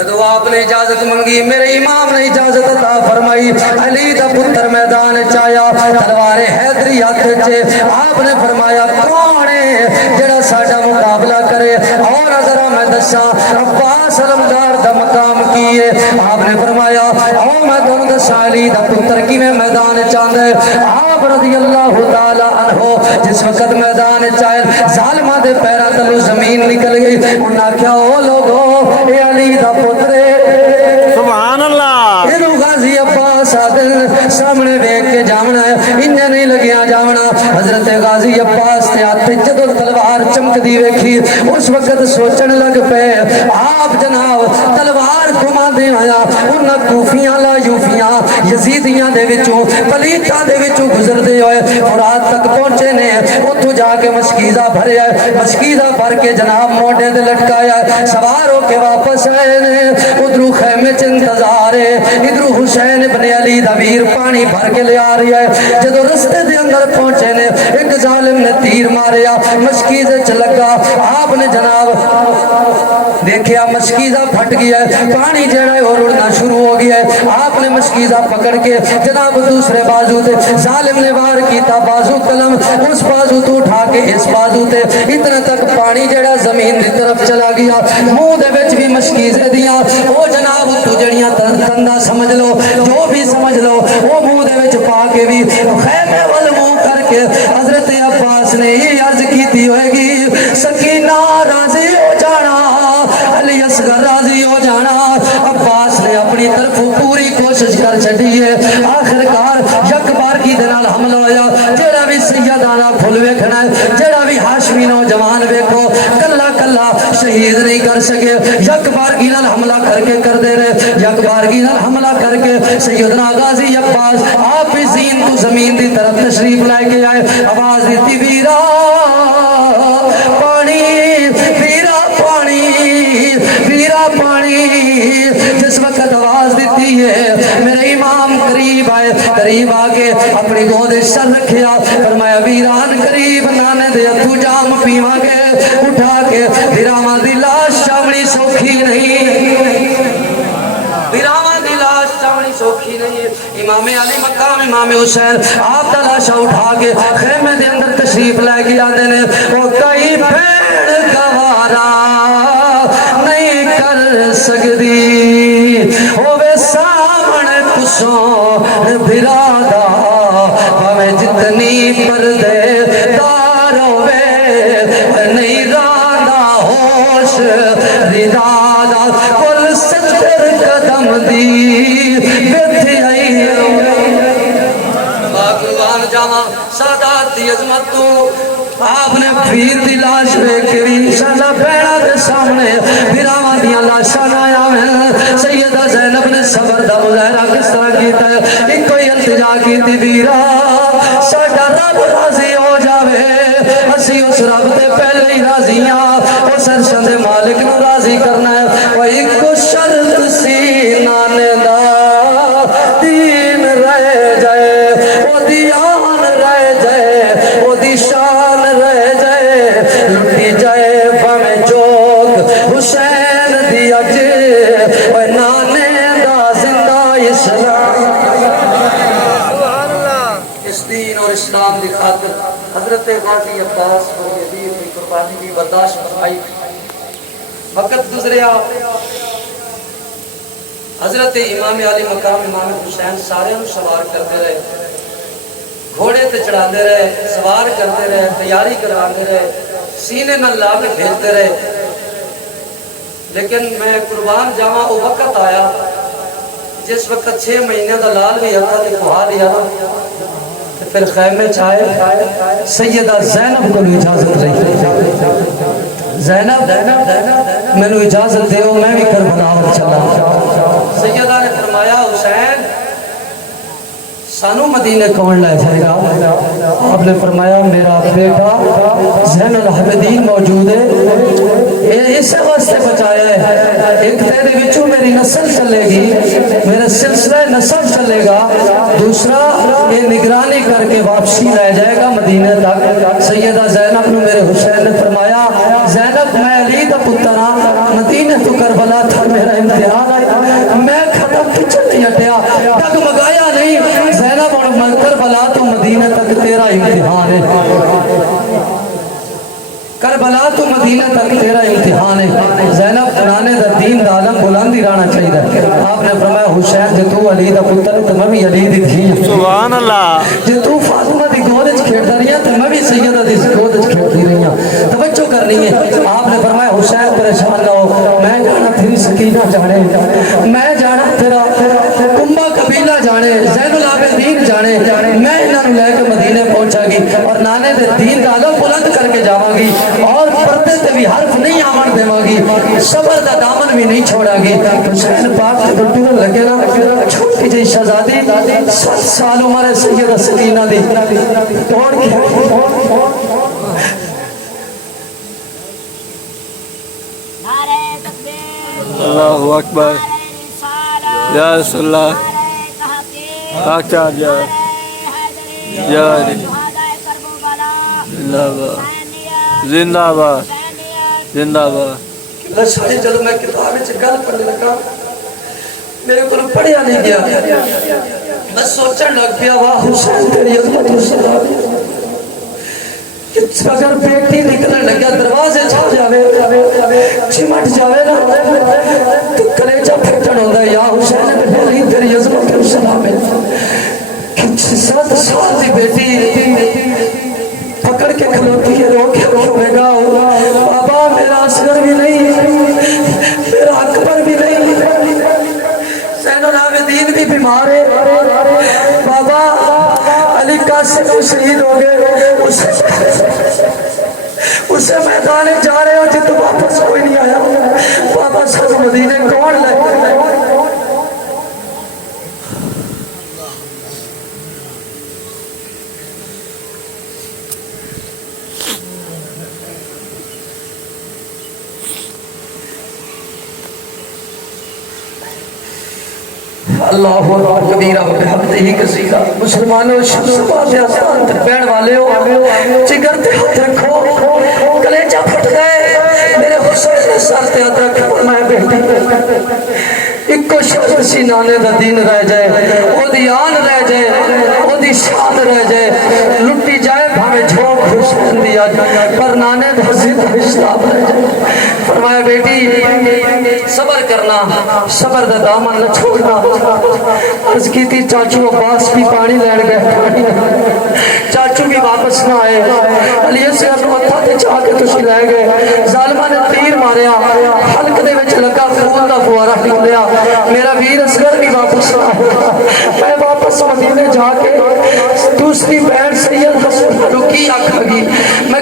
تو آپ نے اجازت منگی میرے امام نے اجازت عطا فرمائی علی دا پتر میدان چایا تلوار حیدری ہاتھ چے آپ نے فرمایا کون ہے جڑا ساڈا مقابلہ کرے اور ذرا میں دساں عباس علمدار دا مقام کیے آپ نے فرمایا او میں تانوں دساں علی دا پتر کیویں میدان چاندا ہے آپ رضی اللہ تعالی عنہ جس وقت میدان چائے ظالماں دے پیراں تلوں زمین نکل گئی انہاں کیا او لوگو اے علی دا پتر سبحان اللہ یہ غازی عباس آدھر سامنے دیکھ کے جامنا ہے انجا نہیں لگیا جامنا حضرت غازی عباس تے آتے جدو تلوار چمک دی ویکھی اس وقت سوچن لگ پے آپ جناب تلوار گھما دے آیا انہاں کوفیاں لا یوفیاں یزیدیاں دے وچوں پلیتاں دے وچوں گزر دے ہوئے فرات تک پہنچے نے اتھو جا کے مشکیزہ بھرے آئے مشکیزہ بھر کے جناب موڑے دے لٹکایا سوار ہو کے واپس آئے نے ادھرو خیمے چ انتظار ہے ادھرو حسین ابن علی دا ویر پانی بھر کے لے آ رہی ہے جدو رستے دے اندر پہنچے نے ایک ظالم نے تیر ماریا مشکیزے چ لگا آپ نے جناب دیکھیا مشکیزہ پھٹ گیا ہے پانی جڑا ہے اور اڑنا شروع ہو گیا ہے آپ نے مشکیزہ پکڑ کے جناب دوسرے بازو تے ظالم نے وار کیتا بازو قلم اس بازو تو اٹھا کے اس بازو تے اتنا تک پانی جڑا زمین دی طرف چلا گیا منہ دے وچ بھی مشکیزے دیاں او جناب تو جڑیاں تندہ سمجھ لو جو بھی سمجھ لو وہ منہ دے وچ پا کے بھی خیمے وال منہ کر کے حضرت عباس نے یہ عرض کیتی ہوئے گی سکینہ راضی ہو جانا علی اصغر راضی ہو جانا عباس نے اپنی طرف پوری کوشش کر چڑی ہے آخرکار یک بار کی دنال حملہ ہویا جڑا بھی سیدانہ پھول ویکھنا ہے جڑا بھی ہاشمی نوجوان ویکھو کلا کلا شہید نہیں کر سکے یک بار کی نال حملہ کر کے کر دے رہے یک بار کی نال حملہ کر کے سیدنا غازی عباس آپ ہی زین تو زمین دی طرف تشریف لائے کے آئے آواز دیتی ویرا پانی ویرا پانی ویرا پانی جس وقت آواز دیتی ہے میرے امام قریب آئے قریب آگے اپنی گود سر رکھیا فرمایا ویران قریب نانے دے تو جام پیوا گے اٹھا کے ویراواں دی لاش چاوڑی سوکھی نہیں ویراواں دی لاش چاوڑی سوکھی نہیں امام علی مقام امام حسین آپ دا لاشا اٹھا کے خیمے دے اندر تشریف لے کے آدھے نے وہ کئی پھیڑ گوارا نہیں کر سکتی ہوئے سامنے کسوں بھرادا ہمیں جتنی پردے دار ہوئے نہیں رانا ہوش ردادا کل ستر قدم دی بیٹھی آئی باقوان جاما سادات دی عظمت تو آپ نے پیر دی لاش ویکھ کے بھی انشاءاللہ بہنا دے سامنے بھراواں دیاں لاشاں نہ آویں سیدہ زینب نے صبر دا مظاہرہ کس طرح کیتا ہے ایک کوئی التجا کیتی ویرا ساڈا رب راضی ہو جاوے اسی اس رب تے پہلے ہی راضی ہاں اس عرشاں دے مالک نو راضی کرنا ہے او ایک شرط سی نانے دا دین رہ جائے او دی آن رہ جائے او دی شان رہ جائے لٹی جائے بھاویں جوگ حسین دی اج او نانے دا زندہ اسلام اس دین اور اسلام دی خاطر حضرت غازی عباس اور یزید کی قربانی کی برداشت فرمائی وقت گزریا حضرت امام علی مقام امام حسین سارے نو سوار کرتے رہے گھوڑے تے چڑھاندے رہے سوار کرتے رہے تیاری کرواندے رہے سینے نال لا کے بھیجتے رہے لیکن میں قربان جاواں وہ وقت آیا جس وقت 6 مہینے دا لال بھی ہتھا تے کھا لیا پھر خیمے چاہے سیدہ زینب کو اجازت رہی زینب میں نے اجازت دیو میں بھی کربلا چلا سیدہ نے فرمایا حسین سانو مدینے کون لے جائے گا آپ نے فرمایا میرا بیٹا زین العابدین موجود ہے اس واسطے بچایا ہے ایک تیرے وچوں میری نسل چلے گی میرا سلسلہ نسل چلے گا دوسرا یہ نگرانی کر کے واپسی لے جائے گا مدینے تک سیدہ زینب نے میرے حسین نے فرمایا زینب میں علی دا پتر ہاں مدینے تو کربلا تھا میرا امتحان ہے میں ختم کچھ نہیں ہٹیا ڈگمگایا نہیں زینب اور من کربلا تو مدینہ تک تیرا امتحان ہے کربلا تو مدینہ تک تیرا امتحان ہے زینب نانے دا دین دا عالم بلندی رہنا چاہیے آپ نے فرمایا حسین جے تو علی دا پتر تو میں بھی علی دی تھی سبحان اللہ جے تو فاطمہ دی گود وچ کھیڈدا رہیا تو میں بھی سیدہ دی گود وچ کھیڈدی رہی ہوں توجہ کرنی ہے آپ نے فرمایا حسین پریشان نہ ہو میں جانا تیری سکینہ جانے میں جانا تیرا کنبہ قبیلہ جانے زین العابدین جانے میں انہاں لے کے مدینے پہنچا گی اور نانے دے دین دا عالم بلند کر کے جاواں گی اور پردے تے بھی حرف نہیں آمن دیواں گی صبر دا دامن بھی نہیں چھوڑا گی حسین پاک تے ٹوٹن لگے نا چھوٹی جی شہزادی 7 سال عمر ہے سیدہ سکینہ دی توڑ کے اللہ اکبر یا رسول اللہ آقا جا یا علی زندہ باد زندہ باد لشکری جب میں کتاب گل پڑھنے لگا میرے کو پڑھیا نہیں گیا میں سوچن لگ پیا واہ حسین تیری عظمت حسین اگر بیٹی نکلنے لگا دروازے چھا جاوے چمٹ جاوے نا تو کلیجہ پھٹن ہوتا ہے یا حسین تیری عظمت حسین 7 سال دی بیٹی پکڑ کے کھلوتی ہے رو کے روے گا بابا میرا اصغر بھی نہیں میرا اکبر بھی نہیں زین العابدین بھی بیمار ہے بابا علی قاسم کو شہید ہو گئے اسے میدان جا رہے ہو جی تو واپس کوئی نہیں آیا بابا سب مدینے کون لے اللہ اکبر کبیرہ بحمدہ کثیرہ مسلمانوں شمسبات آسان تک پین والے ہو جگر تے ہاتھ رکھو کلیجہ پھٹ گئے میرے حسین نے سر تے ہاتھ رکھو میں بیٹی ایک کو شخص سی نانے دا دین رہ جائے او دی آن رہ جائے او دی شان رہ جائے لٹی جائے بھامے جھوک حسین دیا پر نانے دا زندہ اسلام رہ جائے فرمایا بیٹی صبر کرنا صبر دا دامن نہ چھوڑنا عرض کی تھی چاچو عباس بھی پانی لین گئے چاچو بھی واپس نہ آئے علی سے متھا تے چاہ کے تسی لے گئے ظالمہ نے تیر ماریا حلق دے وچ لگا خون دا فوارہ نکلیا میرا ویر اصغر بھی واپس نہ آیا میں واپس مدینے جا کے دوسری بہن سید حسن رکی آکھا گی میں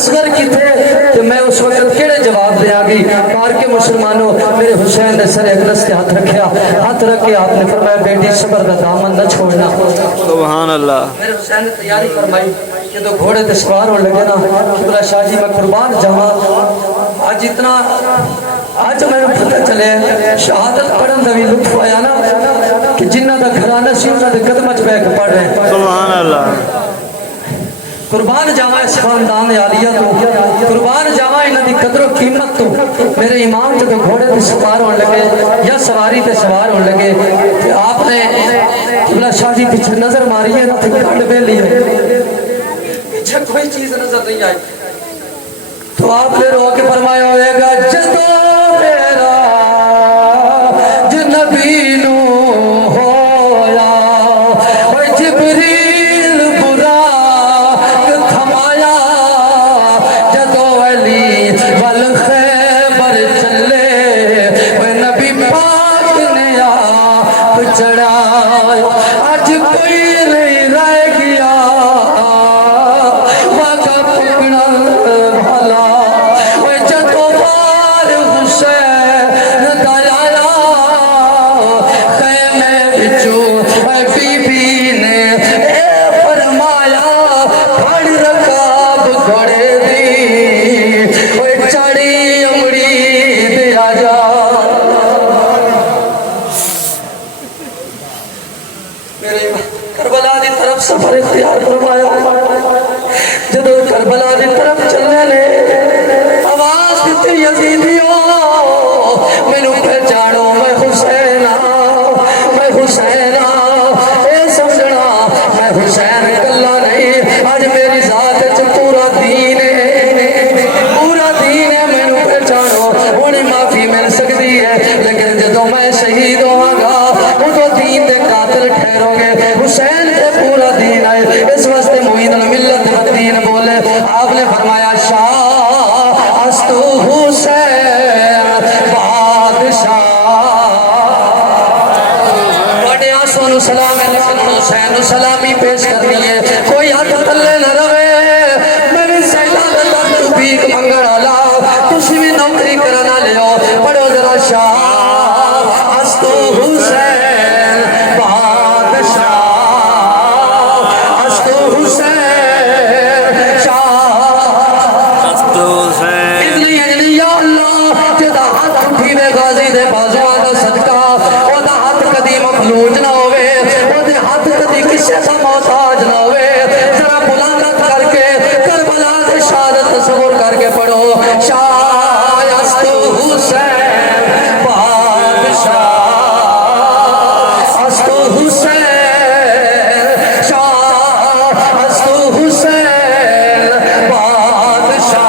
اصغر کی تھے کہ میں اس وقت کیڑے جواب دیا گی مار کے مسلمانوں میرے حسین نے سر اقدس کے ہاتھ رکھیا ہاتھ رکھ کے آپ نے فرمایا بیٹی صبر کا دامن نہ چھوڑنا سبحان اللہ میرے حسین نے تیاری فرمائی کہ تو گھوڑے تے سوار ہو لگے نا قبلہ شاہ جی میں قربان جاواں آج اتنا آج میں پتہ چلے شہادت پڑھن دا بھی لطف آیا نا کہ جنہ دا گھرانہ سی انہاں دے قدماں وچ بیٹھ کے پڑھ رہے ہیں سبحان اللہ قربان جاواں اس خاندان عالیہ تو قربان جاواں انہاں دی قدر و قیمت تو میرے امام جب گھوڑے تے سوار ہونے لگے یا سواری تے سوار ہونے لگے کہ آپ نے قبلہ شاہ جی پیچھے نظر ماری ہے نا تے گھڑ بے لی ہے پیچھے کوئی چیز نظر نہیں آئی تو آپ نے رو کے فرمایا ہوئے گا جدو میرا جنبی نو ہویا اور جبریل برا تھمایا جدو علی والخیبر چلے وہ نبی پاک نے آپ چڑھایا آج کوئی نہیں رہ گیا واقع پکڑا بھالا وہ جدو بار حسین دلایا خیمے بچو بی بی نے اے فرمایا پھڑ رکاب گھوڑے دی وہ چڑی امڑی دیا جا میرے کربلا دی طرف سفر اختیار فرمایا جدو کربلا دی طرف چلنے لے آواز دیتی یزیدیو میں نو پہچانو میں حسین میں حسین اے سمجھنا میں حسین کلا نہیں آج میری ذات چ پورا دین ہے میں نو پہچانو ہونی معافی مل سکتی ہے لیکن جدو میں شہید ہوں گا تو دین دے قاتل ٹھہرو گے حسین دے پورا دین ہے اس واسطے معین الملت دین بولے آپ نے فرمایا شاہ استو حسین بادشاہ بڑے آنسوں سلام علیکم حسین سلامی پیش کر دیئے کوئی ہاتھ تلے نہ روے میری سیدہ تو بھیک منگڑ آلا تسی بھی نوکری کرنا لے ہو پڑھو ذرا شاہ استو حسین بادشاہ استو حسین غازی دے بازوان دا صدقہ او دا ہاتھ کدی مفلوج نہ ہوئے او دے ہاتھ کدی کسے سا محتاج نہ ہوئے ذرا بلندت کر کے کربلا دے شہادت تصور کر کے پڑھو شاہ استو حسین بادشاہ استو حسین شاہ استو حسین بادشاہ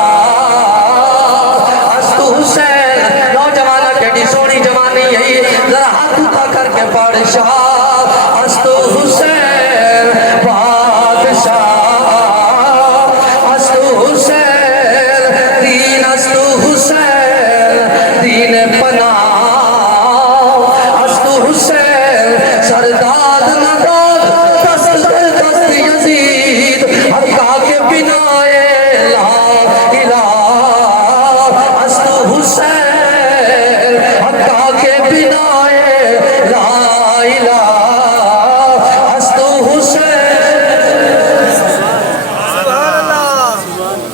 استو حسین کیڑی سونی جوانی ہے ذرا ہاتھ اٹھا کر کے پڑھ شاہ استو حسین بادشاہ استو حسین دین استو حسین دین پناہ استو حسین سرداد نداد دست دست یزید حقا کے بنا لا الہ استو حسین حقا کے بنا لا الہ استو حسین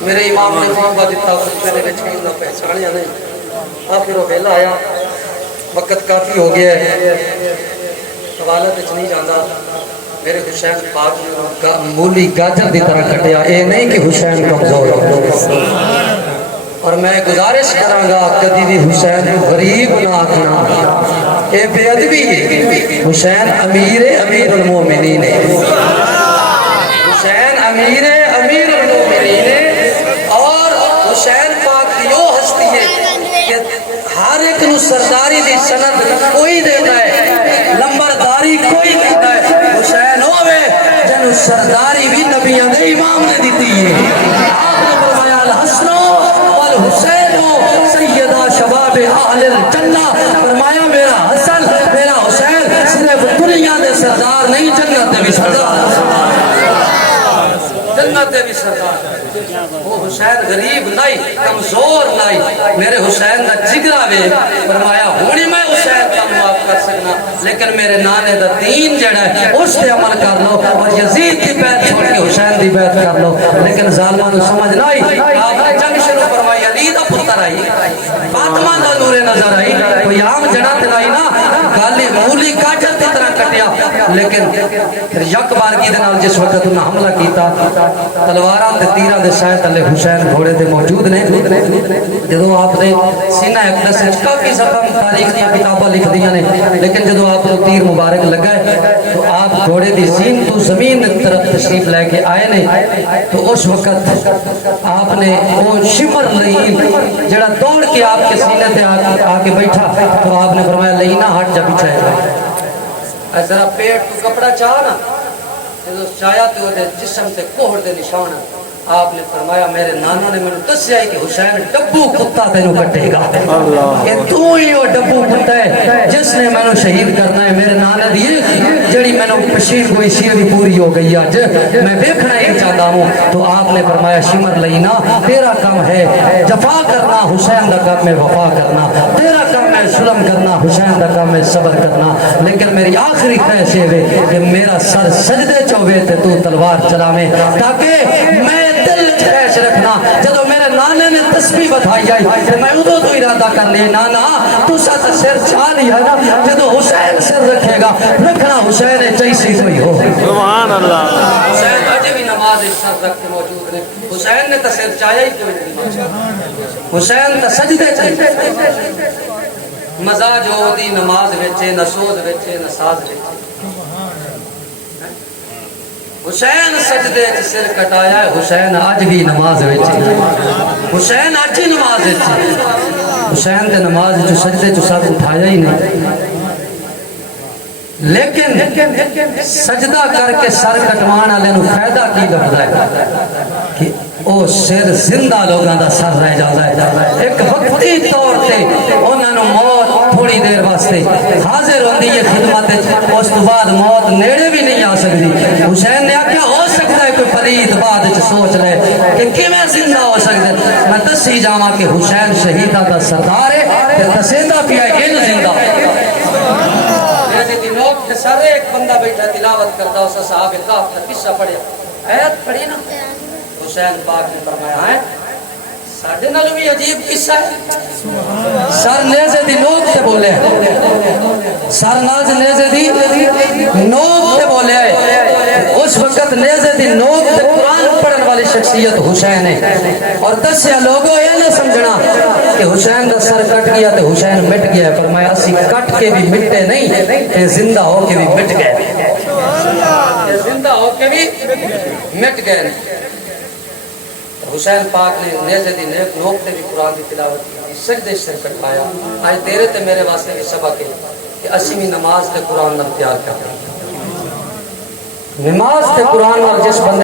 میرے امام نے محبت دیتا خطبے نے بچھائی نہ پہچانیا نہیں آخر وہ ویلا آیا وقت کافی ہو گیا ہے حوالہ تچ نہیں جانا میرے حسین پاک مولی گاجر دی طرح کٹیا اے نہیں کہ حسین کمزور ہو اور میں گزارش کروں گا کدی بھی حسین غریب نہ آکھنا اے بے ادبی ہے حسین امیر المومنین ہے حسین امیر المومنین ہے اور حسین پاک یو ہستی ہے کہ ہر ایک نو سرداری دی سند کوئی دیتا ہے لمبرداری کوئی دیتا ہے حسین ہوئے جنو سرداری بھی نبیان دے امام نے دیتی ہے آپ نے فرمایا الحسن والحسین سیدہ شباب اہل الجنہ فرمایا میرا حسن میرا حسین صرف دنیا دے سردار نہیں جنت دے بھی سردار امت بھی سردار وہ حسین غریب نہیں کمزور نہیں میرے حسین دا جگرا وے فرمایا ہونی میں حسین کا معاف کر سکنا لیکن میرے نانے دا دین جڑا ہے اس تے عمل کر لو اور یزید دی بیعت چھوڑ کے حسین دی بیعت کر لو لیکن ظالماں نو سمجھ نہ آئی آپ نے جنگ شروع فرمائی علی دا پتر آئی فاطمہ دا نور نظر آئی کوئی عام جڑا تے نہیں نا گالی مولی کاٹر دی طرح کٹیا لیکن پھر یک بارگی دے نال جس وقت انہاں حملہ کیتا تلواراں تے تیراں دے سائے تلے حسین گھوڑے دے موجود نے جدوں آپ نے سینہ اقدس وچ کافی زخم تاریخ دی کتاباں لکھ دیاں نے لیکن جدوں آپ نو تیر مبارک لگا ہے تو آپ گھوڑے دی زین تو زمین دی طرف تشریف لے کے آئے نے تو اس وقت آپ نے وہ شمر لئی جڑا دوڑ کے آپ کے سینے تے آ کے بیٹھا تو آپ نے فرمایا لینا ہٹ جا پیچھے ذرا پیٹ تو کپڑا چاہ نا جدو چایا تو وہ جسم تے کوہڑ دے نشان آپ نے فرمایا میرے نانا نے مجھے دسیا کہ حسین ڈبو کتا تینوں کٹے گا کہ تو ہی وہ ڈبو کتا ہے جس نے میں نے شہید کرنا ہے میرے نانا دیے جڑی میں نے پشین کوئی سیڑھی پوری ہو گئی آج میں دیکھنا ہی چاہتا ہوں تو آپ نے فرمایا شمر لینا تیرا کام ہے جفا کرنا حسین دا کام ہے وفا کرنا تیرا کام ہے ظلم کرنا حسین دا کام ہے صبر کرنا لیکن میری آخری خواہش ہے کہ میرا سر سجدے چوبے تے تو تلوار چلاویں تاکہ میں دل خواہش رکھنا جدو میرے نانے نے تسبیح بتائی جائی کہ میں ادو تو ارادہ کر لی نانا تو ساتھ سر چھا لیا نا جدو حسین سر رکھے گا رکھنا حسین چیسی کوئی ہو سبحان اللہ حسین آج بھی نماز سر رکھ کے موجود ہے حسین نے تو سر چاہیا ہی کوئی نہیں حسین تو سجدے چاہیے مزاج ہو دی نماز ویچے نہ سوز ویچے نہ ساز ویچے حسین سجدے سر کٹایا ہے حسین آج بھی نماز ویچے حسین آج ہی نماز ویچے حسین تے نماز جو سجدے جو سب اٹھایا ہی نہیں لیکن سجدہ کر کے سر کٹوان والے نو فائدہ کی لگتا ہے کہ او سر زندہ لوگاں دا سر رہ جاتا ہے ایک وقتی طور تے انہاں نو موت تھوڑی دیر واسطے حاضر ہوندی ہے خدمت اس تو بعد موت نیڑے بھی نہیں آ سکتی حسین نے کیا ہو سکتا ہے کوئی پرید بعد سوچ لے کہ کیویں زندہ ہو سکتے میں دسی جاواں کہ حسین شہیداں دا سردار ہے تے دسیندا پیا ان زندہ سارے ایک بندہ بیٹھا تلاوت کرتا اسا صحابہ کہف کا قصہ پڑھیا آیت پڑھی نا حسین پاک نے فرمایا ہے ساڈے نال بھی عجیب قصہ ہے سر نیزے دی نوک تے بولے سر ناز نیزے دی نوک تے بولے اس وقت نیزے دی نوک تے قرآن پڑھن والی شخصیت حسین ہے اور دسیا لوگوں یہ نہ سمجھنا کہ حسین دا سر کٹ گیا تے حسین مٹ گیا فرمایا اسی کٹ کے بھی مٹے نہیں تے زندہ ہو کے بھی مٹ گئے زندہ ہو کے بھی مٹ گئے حسین پاک نے نیزے دی نیک نوک تے بھی قرآن دی تلاوت کی سجدے سر کٹایا آج تیرے تے میرے واسطے بھی سبق ہے کہ اسی بھی نماز تے قرآن نال پیار کرتے نماز تے قرآن نال جس بندے